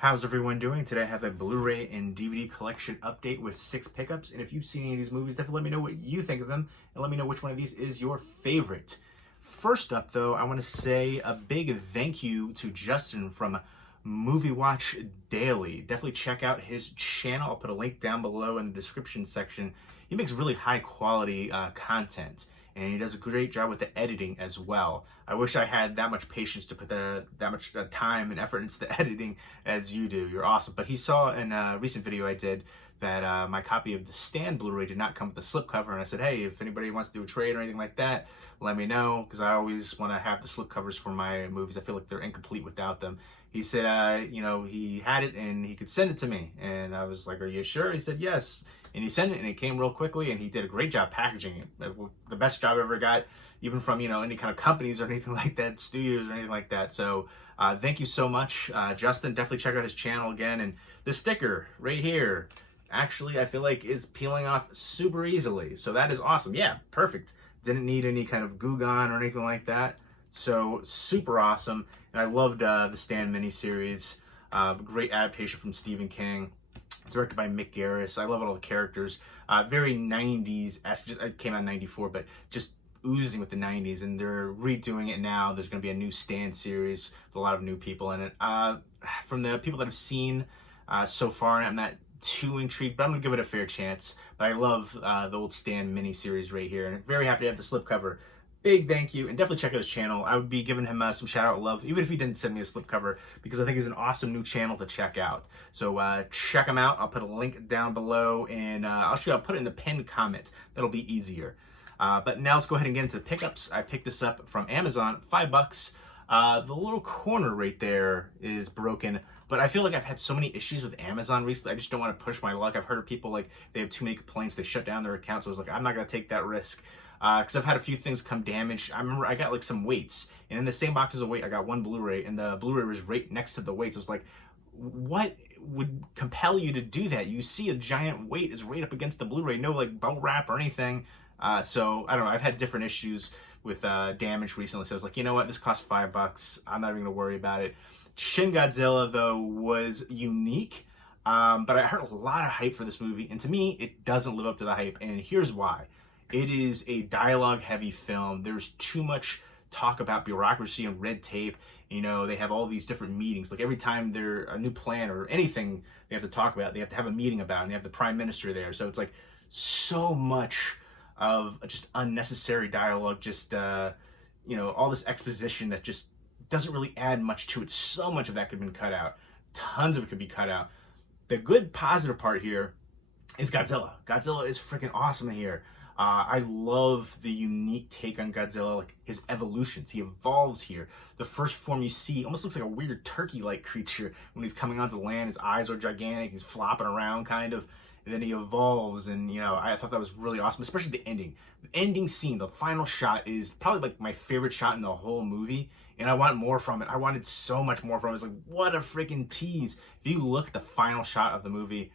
How's everyone doing? Today I have a Blu-ray and DVD collection update with 6 pickups, and if you've seen any of these movies, definitely let me know what you think of them, and let me know which one of these is your favorite. First up, though, I want to say a big thank you to Justin from Movie Watch Daily. Definitely check out his channel. I'll put a link down below in the description section. He makes really high-quality content, and he does a great job with the editing as well. I wish I had that much patience to put that much time and effort into the editing as you do. You're awesome. But he saw in a recent video I did that my copy of the Stand Blu-ray did not come with the slipcover, and I said, hey, if anybody wants to do a trade or anything like that, let me know, because I always want to have the slipcovers for my movies. I feel like they're incomplete without them. He said, he had it and he could send it to me, and I was like, are you sure? He said, yes. And he sent it, and it came real quickly, and he did a great job packaging it. The best job I ever got, even from, any kind of companies or anything like that, studios or anything like that. So thank you so much, Justin. Definitely check out his channel again. And the sticker right here, actually, I feel like is peeling off super easily. So that is awesome. Yeah, perfect. Didn't need any kind of Goo Gone or anything like that. So super awesome. And I loved the Stand miniseries. Great adaptation from Stephen King. Directed by Mick Garris. I love all the characters. Very 90s. It came out in 94, but just oozing with the 90s. And they're redoing it now. There's going to be a new Stand series with a lot of new people in it. From the people that I've seen so far, I'm not too intrigued, but I'm going to give it a fair chance. But I love the old Stand miniseries right here. And I'm very happy to have the slipcover. Big thank you, and definitely check out his channel. I would be giving him some shout out love, even if he didn't send me a slipcover, because I think he's an awesome new channel to check out. So check him out. I'll put a link down below, and I'll put it in the pinned comment. That'll be easier. But now let's go ahead and get into the pickups. I picked this up from Amazon, $5. The little corner right there is broken, but I feel like I've had so many issues with Amazon recently. I just don't want to push my luck. I've heard of people like they have too many complaints, they shut down their account. So I was like, I'm not gonna take that risk. Because I've had a few things come damaged. I remember I got like some weights, and in the same boxes of weight, I got one Blu-ray, and the Blu-ray was right next to the weights. I was like, what would compel you to do that? You see a giant weight is right up against the Blu-ray, no like bubble wrap or anything. So I don't know, I've had different issues with damage recently, so I was like, you know what, this costs $5. I'm not even gonna worry about it. Shin Godzilla, though, was unique. But I heard a lot of hype for this movie, and to me, it doesn't live up to the hype, and here's why. It is a dialogue-heavy film. There's too much talk about bureaucracy and red tape. They have all these different meetings. Like every time there's a new plan or anything they have to talk about, they have to have a meeting about, and they have the prime minister there. So it's like so much of just unnecessary dialogue, just, all this exposition that just doesn't really add much to it. So much of that could have been cut out. Tons of it could be cut out. The good positive part here is Godzilla. Godzilla is freaking awesome here. I love the unique take on Godzilla, like his evolutions. He evolves here. The first form you see almost looks like a weird turkey-like creature when he's coming onto land. His eyes are gigantic. He's flopping around kind of. And then he evolves, and I thought that was really awesome, especially the ending. The ending scene, the final shot, is probably like my favorite shot in the whole movie, and I want more from it. I wanted so much more from it. It's like, what a freaking tease. If you look at the final shot of the movie,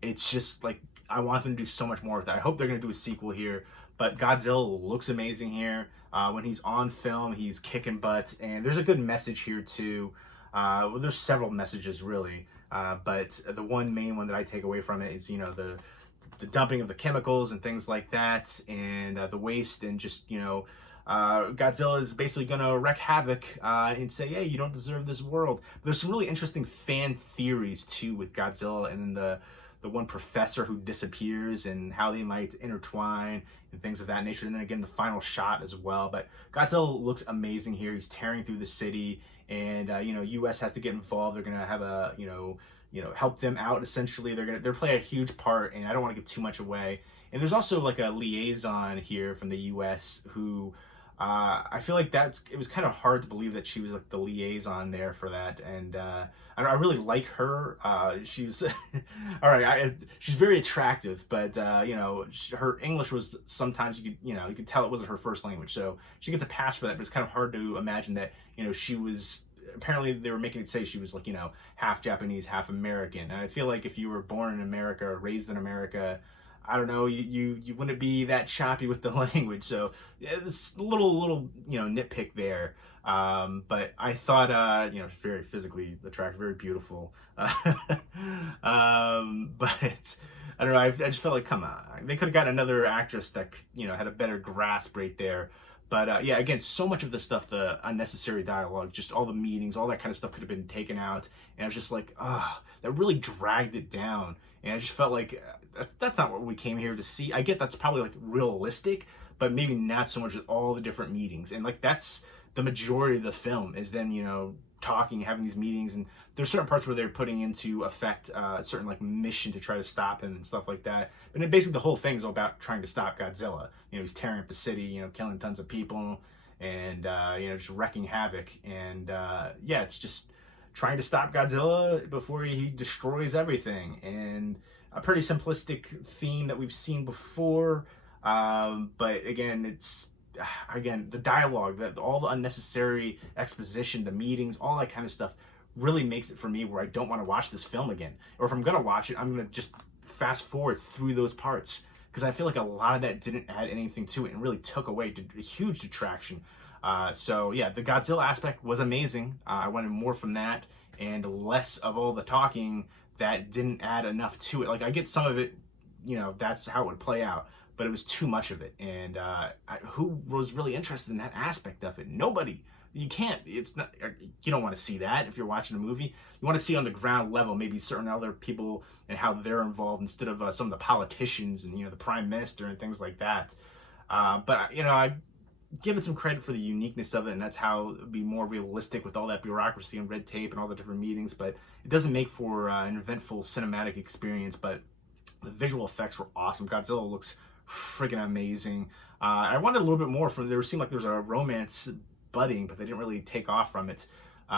it's just like, I want them to do so much more with that. I hope they're going to do a sequel here, but Godzilla looks amazing here. When he's on film, he's kicking butt, and there's a good message here too. Well, there's several messages really, but the one main one that I take away from it is, the dumping of the chemicals and things like that, and the waste, and just, Godzilla is basically going to wreak havoc and say, hey, you don't deserve this world. There's some really interesting fan theories too with Godzilla, and then the one professor who disappears and how they might intertwine and things of that nature. And then again, the final shot as well. But Godzilla looks amazing here. He's tearing through the city, and U.S. has to get involved. They're gonna have a help them out essentially. They're playing a huge part, and I don't want to give too much away. And there's also like a liaison here from the U.S. who I feel like it was kind of hard to believe that she was like the liaison there for that, and I really like her. She's all right. She's very attractive, but her English was sometimes you could tell it wasn't her first language, so she gets a pass for that. But it's kind of hard to imagine that she was. Apparently they were making it say she was like half Japanese, half American, and I feel like if you were born in America or raised in America, I don't know, you wouldn't be that choppy with the language. So yeah, it's a little nitpick there. But I thought very physically attractive, very beautiful. But I don't know. I just felt like, come on, they could have got another actress that had a better grasp right there. But yeah, again, so much of the stuff, the unnecessary dialogue, just all the meetings, all that kind of stuff could have been taken out. And I was just like, that really dragged it down. And I just felt like that's not what we came here to see. I get that's probably like realistic, but maybe not so much with all the different meetings. And like that's the majority of the film is them, talking, having these meetings, and there's certain parts where they're putting into effect a certain like mission to try to stop him and stuff like that. But then basically the whole thing is all about trying to stop Godzilla. He's tearing up the city, killing tons of people, and just wrecking havoc. And yeah, it's just trying to stop Godzilla before he destroys everything. And a pretty simplistic theme that we've seen before. But again, the dialogue, all the unnecessary exposition, the meetings, all that kind of stuff really makes it for me where I don't want to watch this film again. Or if I'm going to watch it, I'm going to just fast forward through those parts, because I feel like a lot of that didn't add anything to it and really took away a huge detraction. So yeah, the Godzilla aspect was amazing. I wanted more from that and less of all the talking that didn't add enough to it. Like, I get some of it, that's how it would play out, but it was too much of it. And who was really interested in that aspect of it? Nobody. You can't. It's not. You don't want to see that if you're watching a movie. You want to see on the ground level, maybe certain other people and how they're involved instead of some of the politicians and the prime minister and things like that. But I give it some credit for the uniqueness of it, and that's how it'd be more realistic with all that bureaucracy and red tape and all the different meetings. But it doesn't make for an eventful cinematic experience. But the visual effects were awesome. Godzilla looks freaking amazing. I wanted a little bit more from there. It seemed like there was a romance budding, but they didn't really take off from it. But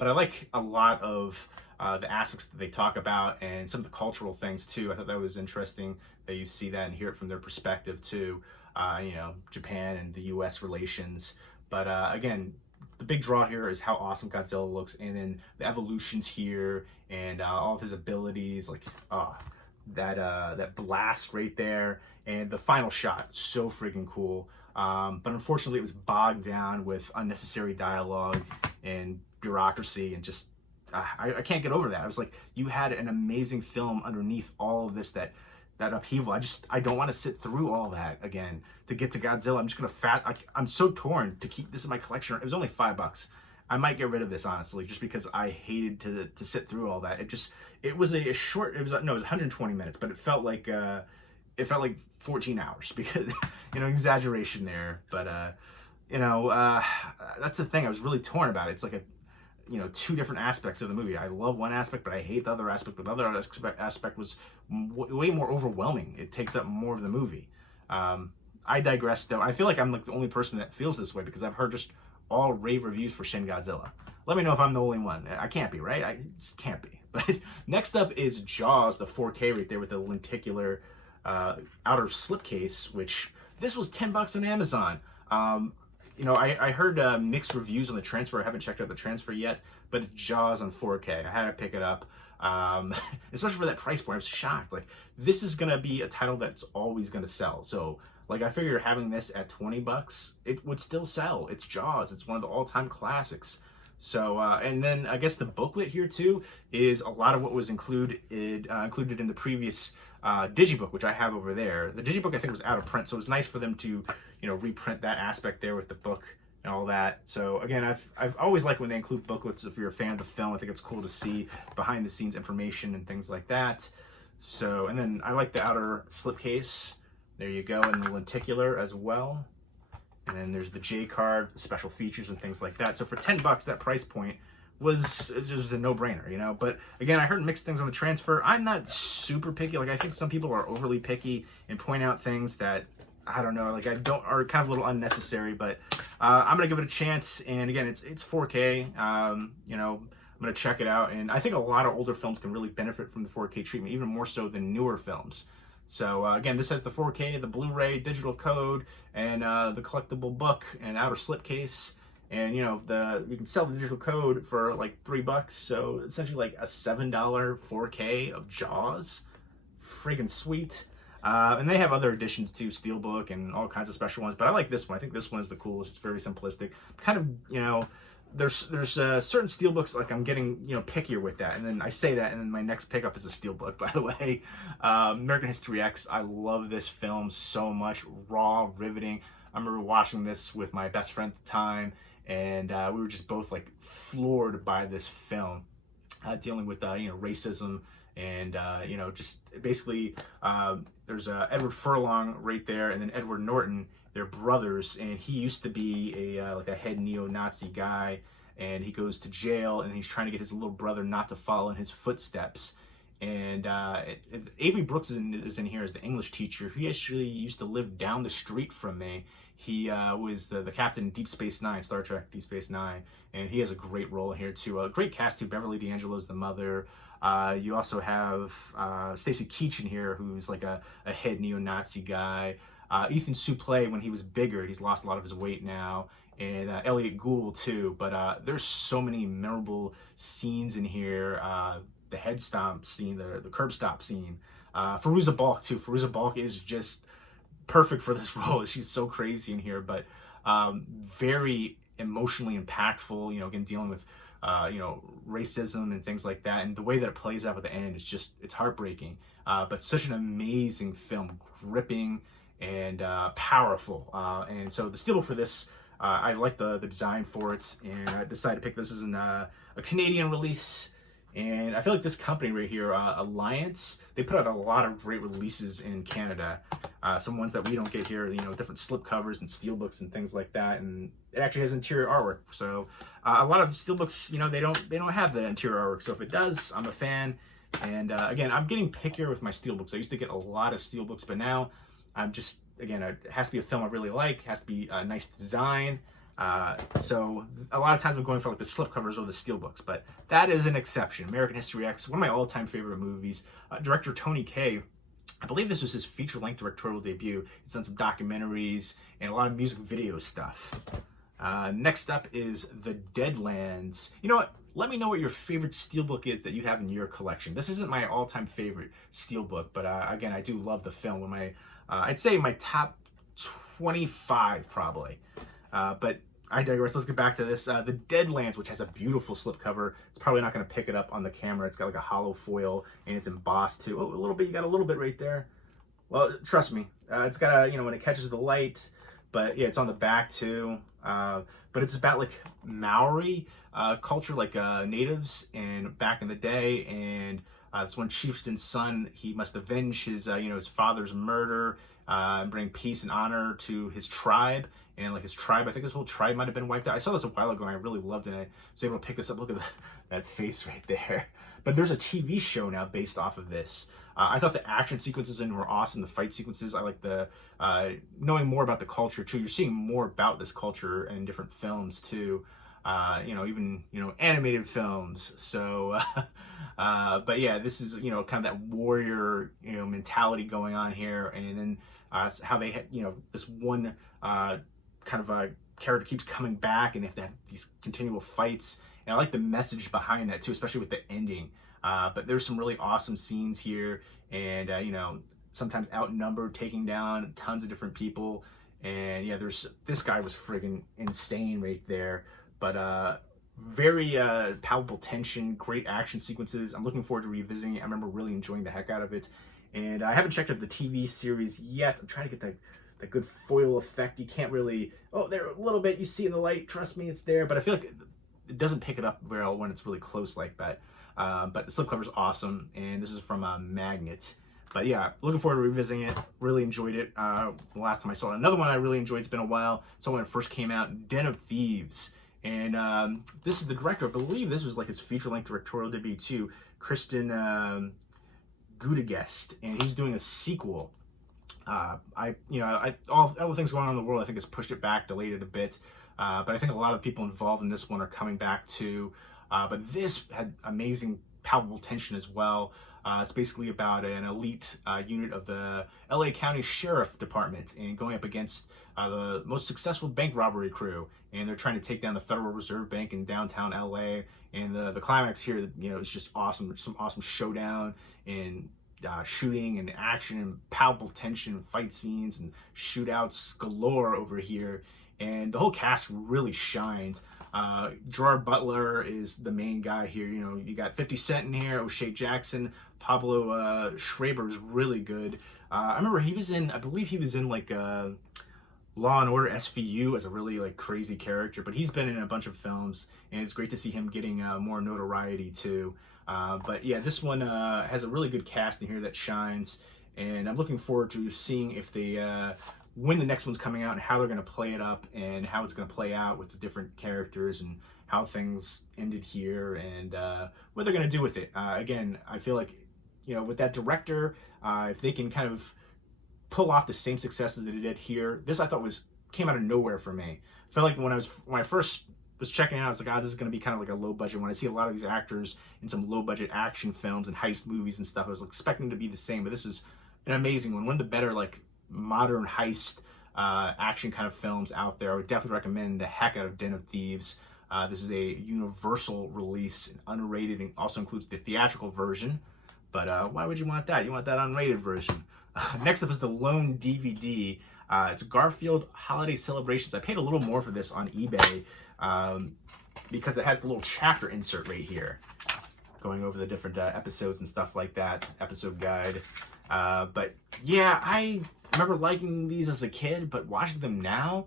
I like a lot of the aspects that they talk about and some of the cultural things too. I thought that was interesting that you see that and hear it from their perspective too. Japan and the U.S. relations. But again, the big draw here is how awesome Godzilla looks, and then the evolutions here and all of his abilities, like that blast right there, and the final shot, so freaking cool. But unfortunately, it was bogged down with unnecessary dialogue and bureaucracy, and just I can't get over that. I was like, you had an amazing film underneath all of this that upheaval. I don't want to sit through all that again to get to Godzilla. I'm just gonna I'm so torn to keep this in my collection. It was only $5. I might get rid of this, honestly, just because I hated to sit through all that. It was a short. It was 120 minutes, but it felt like 14 hours because exaggeration there. But that's the thing. I was really torn about it. It's like two different aspects of the movie. I love one aspect, but I hate the other aspect. But the other aspect was way more overwhelming. It takes up more of the movie. I digress, though. I feel like I'm like the only person that feels this way because I've heard just all rave reviews for Shin Godzilla. Let me know if I'm the only one. I can't be, right? I just can't be. But next up is Jaws, the 4K right there with the lenticular outer slipcase, which this was $10 on Amazon. I heard mixed reviews on the transfer. I haven't checked out the transfer yet, but it's Jaws on 4K. I had to pick it up, especially for that price point. I was shocked. Like, this is gonna be a title that's always gonna sell. So, like, I figure having this at $20, it would still sell. It's Jaws. It's one of the all-time classics. So, and then I guess the booklet here too is a lot of what was included in the previous digibook, which I have over there. The digibook I think was out of print, so it was nice for them to reprint that aspect there with the book and all that. So again, I've always liked when they include booklets. If you're a fan of the film, I think it's cool to see behind the scenes information and things like that. So, and then I like the outer slipcase. There you go, and the lenticular as well. And then there's the J card, special features and things like that. So for $10, that price point was just a no-brainer, But again, I heard mixed things on the transfer. I'm not super picky. Like, I think some people are overly picky and point out things that I don't know, like are kind of a little unnecessary. But I'm gonna give it a chance. And again, it's 4K. I'm gonna check it out. And I think a lot of older films can really benefit from the 4K treatment, even more so than newer films. So again, this has the 4K, the Blu-ray, digital code, and the collectible book and outer slipcase. And you can sell the digital code for like $3, so essentially like a $7 4K of Jaws. Friggin' sweet. And they have other additions to Steelbook and all kinds of special ones, but I like this one. I think this one is the coolest. It's very simplistic. Kind of, there's certain Steelbooks, like I'm getting, pickier with that. And then I say that, and then my next pickup is a Steelbook, by the way. American History X. I love this film so much. Raw, riveting. I remember watching this with my best friend at the time, and we were just both like floored by this film, dealing with racism and just basically there's Edward Furlong right there, and then Edward Norton. They're brothers, and he used to be a head neo-Nazi guy, and he goes to jail, and he's trying to get his little brother not to follow in his footsteps. And Avery Brooks is in here as the English teacher. He actually used to live down the street from me. He was the captain in Deep Space Nine, Star Trek Deep Space Nine, and he has a great role here too. A great cast too. Beverly D'Angelo's the mother. You also have Stacy Keach in here, who's like a head neo-Nazi guy. Ethan Suplee, when he was bigger, he's lost a lot of his weight now. And Elliot Gould too. But there's so many memorable scenes in here. The head stomp scene, the curb stop scene. Fairuza Balk too. Fairuza Balk is just perfect for this role. She's so crazy in here, but very emotionally impactful. Again, dealing with racism and things like that, and the way that it plays out at the end, it's heartbreaking. But such an amazing film, gripping and powerful. And so the Steelbook for this, I like the design for it, and I decided to pick this as a Canadian release. And I feel like this company right here, Alliance, they put out a lot of great releases in Canada. Some ones that we don't get here, different slipcovers and steelbooks and things like that. And it actually has interior artwork. So a lot of steelbooks, they don't have the interior artwork. So if it does, I'm a fan. And again, I'm getting pickier with my steelbooks. I used to get a lot of steelbooks, but now I'm just, again, it has to be a film I really like. It has to be a nice design. So a lot of times I'm going for like the slipcovers or the steelbooks, but that is an exception. American History X, one of my all-time favorite movies. Director Tony Kaye, I believe this was his feature-length directorial debut. He's done some documentaries and a lot of music video stuff. Next up is The Deadlands. You know what? Let me know what your favorite steelbook is that you have in your collection. This isn't my all-time favorite steelbook, but again, I do love the film. I'd say my top 25 probably. But I digress. Let's get back to this. The Deadlands, which has a beautiful slipcover. It's probably not going to pick it up on the camera. It's got like a hollow foil, and it's embossed too. Oh, a little bit. You got a little bit right there. Well, trust me. It's got when it catches the light. But yeah, it's on the back too. But it's about like Maori culture, like natives, and back in the day. And this one chieftain's son, he must avenge his his father's murder and bring peace and honor to his tribe. And like his tribe, I think his whole tribe might have been wiped out. I saw this a while ago and I really loved it. I was able to pick this up. Look at that face right there. But there's a TV show now based off of this. I thought the action sequences in were awesome. The fight sequences, I like the knowing more about the culture too. You're seeing more about this culture in different films too. Even animated films. So, but yeah, this is kind of that warrior mentality going on here, and then how they this one kind of a character keeps coming back, and they have to have these continual fights. And I like the message behind that too, especially with the ending. But there's some really awesome scenes here, and sometimes outnumbered, taking down tons of different people. And yeah, this guy was friggin' insane right there. But very palpable tension, great action sequences. I'm looking forward to revisiting it. I remember really enjoying the heck out of it. And I haven't checked out the TV series yet. I'm trying to get that good foil effect. You can't really, there a little bit, you see in the light, trust me, it's there. But I feel like it doesn't pick it up very well when it's really close like that. But the slipcover's awesome, and this is from Magnet. But yeah, looking forward to revisiting it. Really enjoyed it the last time I saw it. Another one I really enjoyed, it's been a while, so when it first came out, Den of Thieves. And this is the director, I believe this was like his feature-length directorial debut too, Kristen Gudegest, and he's doing a sequel. All the things going on in the world, I think has pushed it back, delayed it a bit. But I think a lot of people involved in this one are coming back too. But this had amazing palpable tension as well. It's basically about an elite unit of the LA County Sheriff Department and going up against the most successful bank robbery crew. And they're trying to take down the Federal Reserve Bank in downtown LA. And the climax here, is just awesome. There's some awesome showdown and shooting and action and palpable tension, fight scenes and shootouts galore over here. And the whole cast really shines. Gerard Butler is the main guy here. You know, you got 50 Cent in here, O'Shea Jackson, Pablo Schreiber is really good. I remember he was in, I believe he was in like Law and Order SVU as a really like crazy character, but he's been in a bunch of films, and it's great to see him getting more notoriety too. But yeah, this one has a really good cast in here that shines, and I'm looking forward to seeing if they when the next one's coming out and how they're going to play it up and how it's going to play out with the different characters and how things ended here and what they're going to do with it. Again, I feel like, you know, with that director, if they can kind of pull off the same successes that it did here, this I thought came out of nowhere for me. I felt like when I first was checking it out, I was like, this is going to be kind of like a low budget. When I see a lot of these actors in some low budget action films and heist movies and stuff, I was expecting to be the same, but this is an amazing one. One of the better like modern heist action kind of films out there. I would definitely recommend the heck out of Den of Thieves. This is a universal release, unrated, and also includes the theatrical version. But why would you want that? You want that unrated version. Next up is the Lone DVD. It's Garfield Holiday Celebrations. I paid a little more for this on eBay because it has the little chapter insert right here, going over the different episodes and stuff like that, episode guide. But yeah, I remember liking these as a kid, but watching them now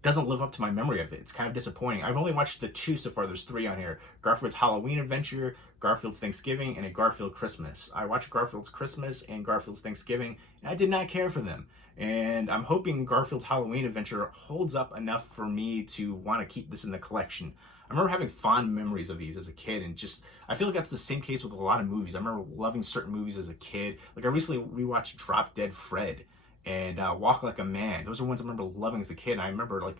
doesn't live up to my memory of it. It's kind of disappointing. I've only watched the 2 so far. There's 3 on here. Garfield's Halloween Adventure, Garfield's Thanksgiving, and a Garfield Christmas. I watched Garfield's Christmas and Garfield's Thanksgiving, and I did not care for them. And I'm hoping Garfield's Halloween Adventure holds up enough for me to want to keep this in the collection. I remember having fond memories of these as a kid, and I feel like that's the same case with a lot of movies. I remember loving certain movies as a kid. Like I recently rewatched Drop Dead Fred and Walk Like a Man. Those are ones I remember loving as a kid, and I remember like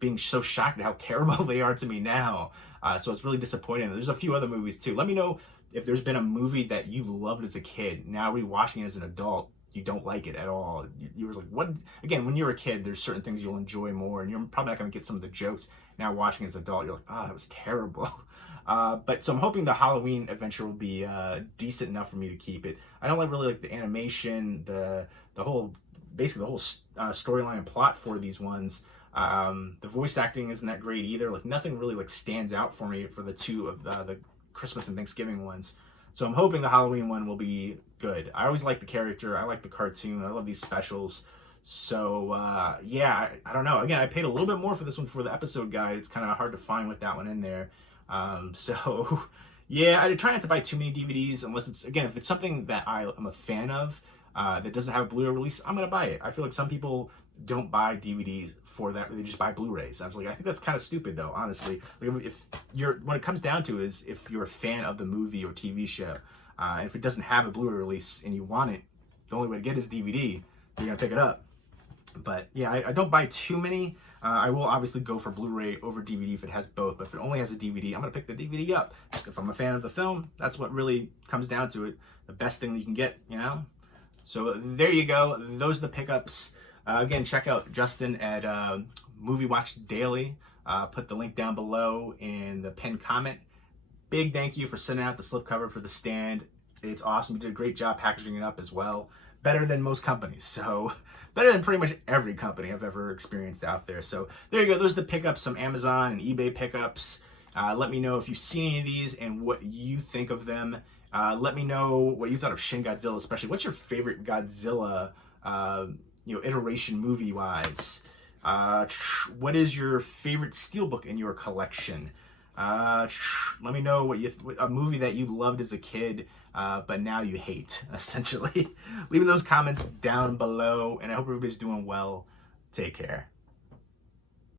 being so shocked at how terrible they are to me now. So it's really disappointing. There's a few other movies too. Let me know if there's been a movie that you loved as a kid, now rewatching it as an adult, you don't like it at all. You were like, what? Again, when you're a kid, there's certain things you'll enjoy more, and you're probably not going to get some of the jokes. Now watching as an adult, you're like, that was terrible. But so I'm hoping the Halloween Adventure will be decent enough for me to keep it. I don't really like the animation, the whole storyline and plot for these ones. The voice acting isn't that great either. Like nothing really like stands out for me for the 2 of the Christmas and Thanksgiving ones. So I'm hoping the Halloween one will be good. I always like the character. I like the cartoon. I love these specials. So yeah, I don't know. Again, I paid a little bit more for this one for the episode guide. It's kind of hard to find with that one in there. So yeah, I try not to buy too many DVDs unless if it's something that I am a fan of that doesn't have a Blu-ray release, I'm going to buy it. I feel like some people don't buy DVDs for that. They just buy Blu-rays. I think that's kind of stupid though, honestly. Like when it comes down to it is if you're a fan of the movie or TV show, and if it doesn't have a Blu-ray release and you want it, the only way to get it is DVD. You're going to pick it up. But yeah, I don't buy too many. I will obviously go for Blu-ray over DVD if it has both, but if it only has a DVD, I'm going to pick the DVD up. If I'm a fan of the film, that's what really comes down to it. The best thing you can get, you know? So there you go. Those are the pickups. Again, check out Justin at Movie Watch Daily. Put the link down below in the pinned comment. Big thank you for sending out the slipcover for the stand. It's awesome. You did a great job packaging it up as well. Better than most companies. So better than pretty much every company I've ever experienced out there. So there you go. Those are the pickups, some Amazon and eBay pickups. Let me know if you've seen any of these and what you think of them. Let me know what you thought of Shin Godzilla, especially. What's your favorite Godzilla iteration movie-wise? What is your favorite Steelbook in your collection? Let me know a movie that you loved as a kid, but now you hate, essentially. Leave those comments down below, and I hope everybody's doing well. Take care.